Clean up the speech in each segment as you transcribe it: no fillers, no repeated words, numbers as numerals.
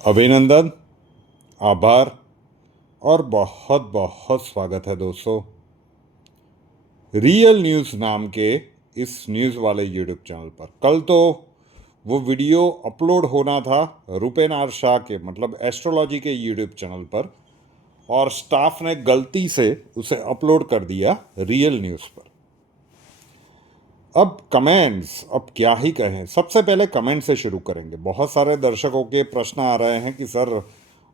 अभिनंदन, आभार और बहुत बहुत स्वागत है दोस्तों रियल न्यूज़ नाम के इस न्यूज़ वाले यूट्यूब चैनल पर। कल तो वो वीडियो अपलोड होना था रुपेन आर शाह के मतलब एस्ट्रोलॉजी के यूट्यूब चैनल पर, और स्टाफ ने गलती से उसे अपलोड कर दिया रियल न्यूज़ पर। अब कमेंट्स, अब क्या ही कहें। सबसे पहले कमेंट से शुरू करेंगे। बहुत सारे दर्शकों के प्रश्न आ रहे हैं कि सर,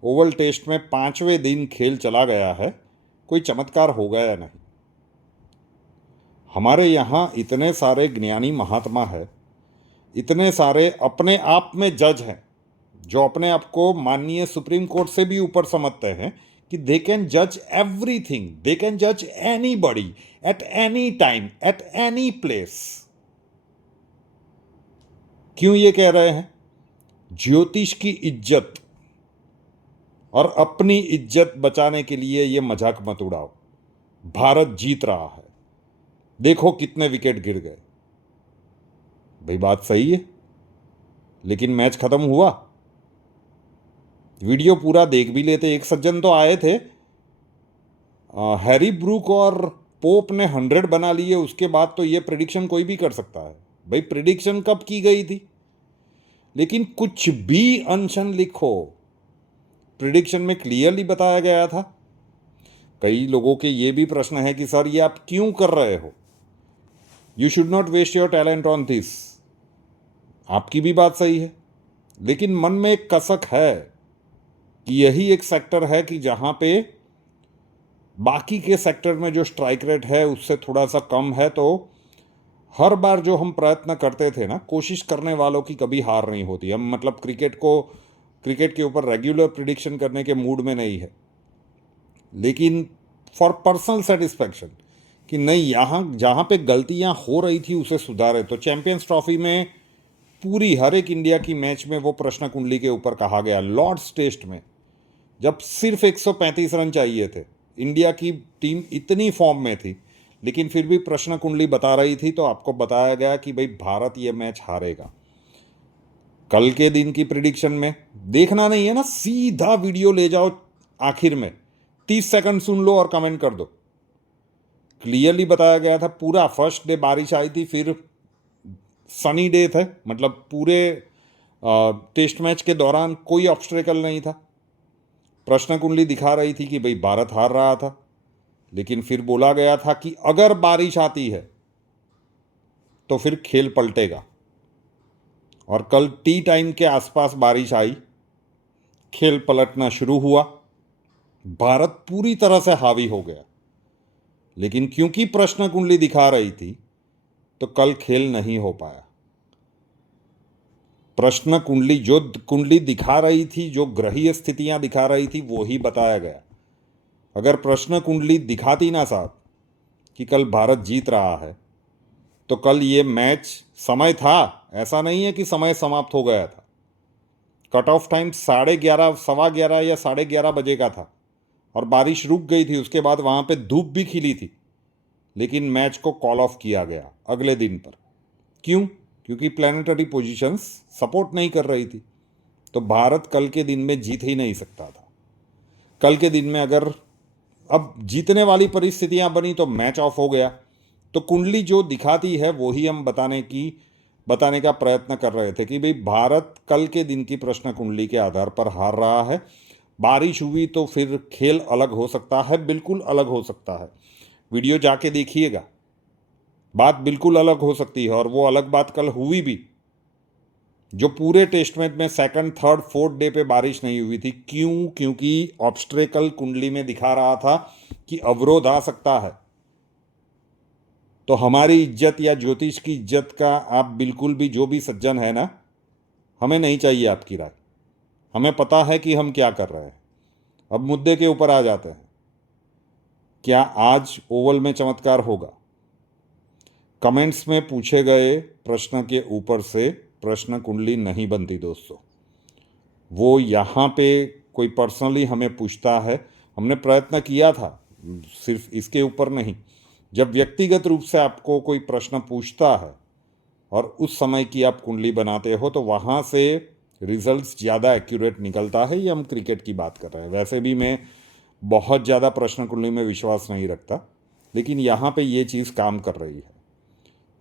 ओवल टेस्ट में 5वें दिन खेल चला गया है, कोई चमत्कार हो गया या नहीं। हमारे यहाँ इतने सारे ज्ञानी महात्मा है, इतने सारे अपने आप में जज हैं जो अपने आप को माननीय सुप्रीम कोर्ट से भी ऊपर समझते हैं कि दे कैन जज एवरीथिंग, दे कैन जज any body at any time at any place. क्यों ये कह रहे हैं? ज्योतिष की इज्जत और अपनी इज्जत बचाने के लिए ये मजाक मत उड़ाओ। भारत जीत रहा है, देखो कितने विकेट गिर गए। भाई बात सही है, लेकिन मैच खत्म हुआ। वीडियो पूरा देख भी लेते। एक सज्जन तो आए थे, हैरी ब्रूक और पोप ने 100 बना लिए, उसके बाद तो ये प्रिडिक्शन कोई भी कर सकता है। भाई प्रिडिक्शन कब की गई थी? लेकिन कुछ भी अनशन लिखो, प्रिडिक्शन में क्लियरली बताया गया था। कई लोगों के ये भी प्रश्न है कि सर ये आप क्यों कर रहे हो, you should not waste your talent on this. आपकी भी बात सही है, लेकिन मन में एक कसक है कि यही एक सेक्टर है कि जहां पे बाकी के सेक्टर में जो स्ट्राइक रेट है उससे थोड़ा सा कम है। तो हर बार जो हम प्रयत्न करते थे ना, कोशिश करने वालों की कभी हार नहीं होती। हम मतलब क्रिकेट के ऊपर रेगुलर प्रिडिक्शन करने के मूड में नहीं है, लेकिन फॉर पर्सनल सेटिस्फैक्शन कि नहीं, यहाँ जहाँ पे गलतियाँ हो रही थी उसे सुधारे। तो चैंपियंस ट्रॉफी में पूरी हर एक इंडिया की मैच में वो प्रश्न कुंडली के ऊपर कहा गया। लॉर्ड्स टेस्ट में जब सिर्फ 135 रन चाहिए थे, इंडिया की टीम इतनी फॉर्म में थी, लेकिन फिर भी प्रश्न कुंडली बता रही थी तो आपको बताया गया कि भाई भारत ये मैच हारेगा। कल के दिन की प्रिडिक्शन में देखना नहीं है ना, सीधा वीडियो ले जाओ, आखिर में 30 सेकंड सुन लो और कमेंट कर दो। क्लियरली बताया गया था। पूरा फर्स्ट डे बारिश आई थी, फिर सनी डे थे, मतलब पूरे टेस्ट मैच के दौरान कोई ऑब्स्ट्रेकल नहीं था। प्रश्न कुंडली दिखा रही थी कि भाई भारत हार रहा था, लेकिन फिर बोला गया था कि अगर बारिश आती है तो फिर खेल पलटेगा। और कल टी टाइम के आसपास बारिश आई, खेल पलटना शुरू हुआ, भारत पूरी तरह से हावी हो गया। लेकिन क्योंकि प्रश्न कुंडली दिखा रही थी तो कल खेल नहीं हो पाया। प्रश्न कुंडली जो कुंडली दिखा रही थी, जो ग्रहीय स्थितियां दिखा रही थी, वो ही बताया गया। अगर प्रश्न कुंडली दिखाती ना साहब कि कल भारत जीत रहा है, तो कल ये मैच समय था, ऐसा नहीं है कि समय समाप्त हो गया था। कट ऑफ टाइम 11:30, 11:15 या 11:30 बजे का था, और बारिश रुक गई थी। उसके बाद वहाँ पे धूप भी खिली थी, लेकिन मैच को कॉल ऑफ किया गया अगले दिन पर। क्यों? क्योंकि प्लानिटरी पोजीशंस सपोर्ट नहीं कर रही थी। तो भारत कल के दिन में जीत ही नहीं सकता था। कल के दिन में अगर अब जीतने वाली परिस्थितियां बनी तो मैच ऑफ हो गया। तो कुंडली जो दिखाती है वो ही हम बताने का प्रयत्न कर रहे थे कि भाई भारत कल के दिन की प्रश्न कुंडली के आधार पर हार रहा है। बारिश हुई तो फिर खेल अलग हो सकता है, बिल्कुल अलग हो सकता है। वीडियो जाके देखिएगा, बात बिल्कुल अलग हो सकती है। और वो अलग बात कल हुई भी। जो पूरे टेस्ट मैच में सेकंड, थर्ड, फोर्थ डे पे बारिश नहीं हुई थी। क्यों? क्योंकि ऑब्स्ट्रेकल कुंडली में दिखा रहा था कि अवरोध आ सकता है। तो हमारी इज्जत या ज्योतिष की इज्जत का आप बिल्कुल भी, जो भी सज्जन है ना, हमें नहीं चाहिए आपकी राय। हमें पता है कि हम क्या कर रहे हैं। अब मुद्दे के ऊपर आ जाते हैं। क्या आज ओवल में चमत्कार होगा? कमेंट्स में पूछे गए प्रश्न के ऊपर से प्रश्न कुंडली नहीं बनती दोस्तों। वो यहाँ पे कोई पर्सनली हमें पूछता है। हमने प्रयत्न किया था, सिर्फ इसके ऊपर नहीं। जब व्यक्तिगत रूप से आपको कोई प्रश्न पूछता है और उस समय की आप कुंडली बनाते हो, तो वहाँ से रिजल्ट्स ज़्यादा एक्यूरेट निकलता है। ये हम क्रिकेट की बात कर रहे हैं। वैसे भी मैं बहुत ज़्यादा प्रश्न कुंडली में विश्वास नहीं रखता, लेकिन यहाँ पे ये चीज़ काम कर रही है।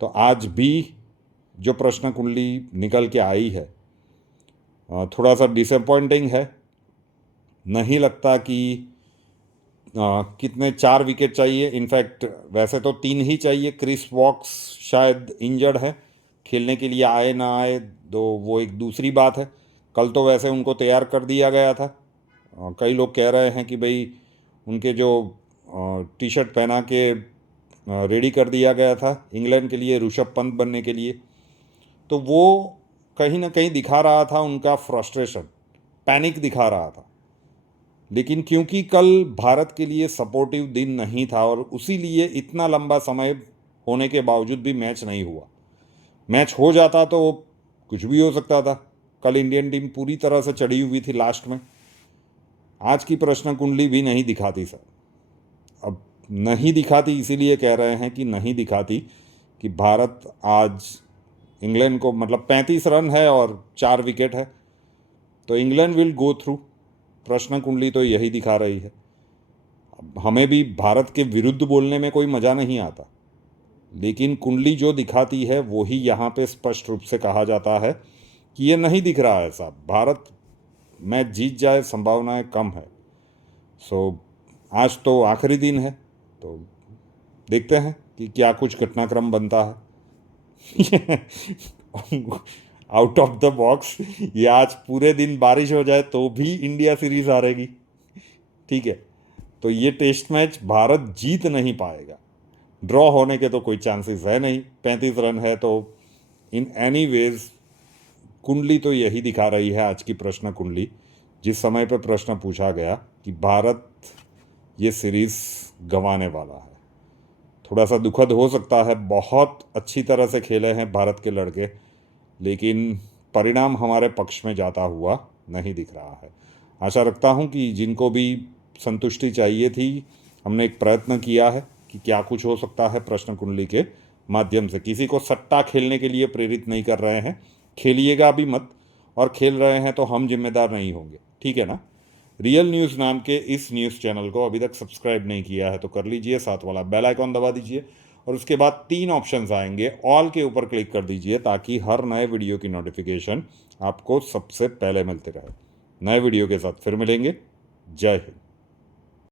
तो आज भी जो प्रश्न कुंडली निकल के आई है थोड़ा सा डिसअपॉइंटिंग है। नहीं लगता कि कितने 4 विकेट चाहिए। इनफैक्ट वैसे तो 3 ही चाहिए। क्रिस वॉक्स शायद इंजर्ड है, खेलने के लिए आए ना आए तो वो एक दूसरी बात है। कल तो वैसे उनको तैयार कर दिया गया था। कई लोग कह रहे हैं कि भाई उनके जो टी शर्ट पहना के रेडी कर दिया गया था इंग्लैंड के लिए ऋषभ पंत बनने के लिए, तो वो कहीं ना कहीं दिखा रहा था उनका फ्रस्ट्रेशन, पैनिक दिखा रहा था। लेकिन क्योंकि कल भारत के लिए सपोर्टिव दिन नहीं था और उसी लिए इतना लंबा समय होने के बावजूद भी मैच नहीं हुआ। मैच हो जाता तो कुछ भी हो सकता था। कल इंडियन टीम पूरी तरह से चढ़ी हुई थी लास्ट में। आज की प्रश्न कुंडली भी नहीं दिखाती सर। अब नहीं दिखाती इसीलिए कह रहे हैं कि नहीं दिखाती कि भारत आज इंग्लैंड को, मतलब 35 रन है और 4 विकेट है, तो इंग्लैंड विल गो थ्रू। प्रश्न कुंडली तो यही दिखा रही है। हमें भी भारत के विरुद्ध बोलने में कोई मज़ा नहीं आता, लेकिन कुंडली जो दिखाती है वो ही यहाँ पे स्पष्ट रूप से कहा जाता है कि ये नहीं दिख रहा है साहब, भारत मैच जीत जाए संभावनाएं कम है। सो आज तो आखिरी दिन है, तो देखते हैं कि क्या कुछ घटनाक्रम बनता है। आउट ऑफ द बॉक्स, ये आज पूरे दिन बारिश हो जाए तो भी इंडिया सीरीज हारेगी, ठीक है। तो ये टेस्ट मैच भारत जीत नहीं पाएगा। ड्रॉ होने के तो कोई चांसेस है नहीं। 35 रन है तो इन एनी वेज कुंडली तो यही दिखा रही है। आज की प्रश्न कुंडली जिस समय पे प्रश्न पूछा गया कि भारत ये सीरीज गंवाने वाला है, थोड़ा सा दुखद हो सकता है। बहुत अच्छी तरह से खेले हैं भारत के लड़के, लेकिन परिणाम हमारे पक्ष में जाता हुआ नहीं दिख रहा है। आशा रखता हूं कि जिनको भी संतुष्टि चाहिए थी, हमने एक प्रयत्न किया है कि क्या कुछ हो सकता है प्रश्न कुंडली के माध्यम से। किसी को सट्टा खेलने के लिए प्रेरित नहीं कर रहे हैं, खेलिएगा भी मत, और खेल रहे हैं तो हम जिम्मेदार नहीं होंगे, ठीक है ना। रियल न्यूज़ नाम के इस न्यूज़ चैनल को अभी तक सब्सक्राइब नहीं किया है तो कर लीजिए, साथ वाला बेल आइकॉन दबा दीजिए और उसके बाद 3 ऑप्शंस आएंगे, ऑल के ऊपर क्लिक कर दीजिए ताकि हर नए वीडियो की नोटिफिकेशन आपको सबसे पहले मिलते रहे। नए वीडियो के साथ फिर मिलेंगे। जय हिंद।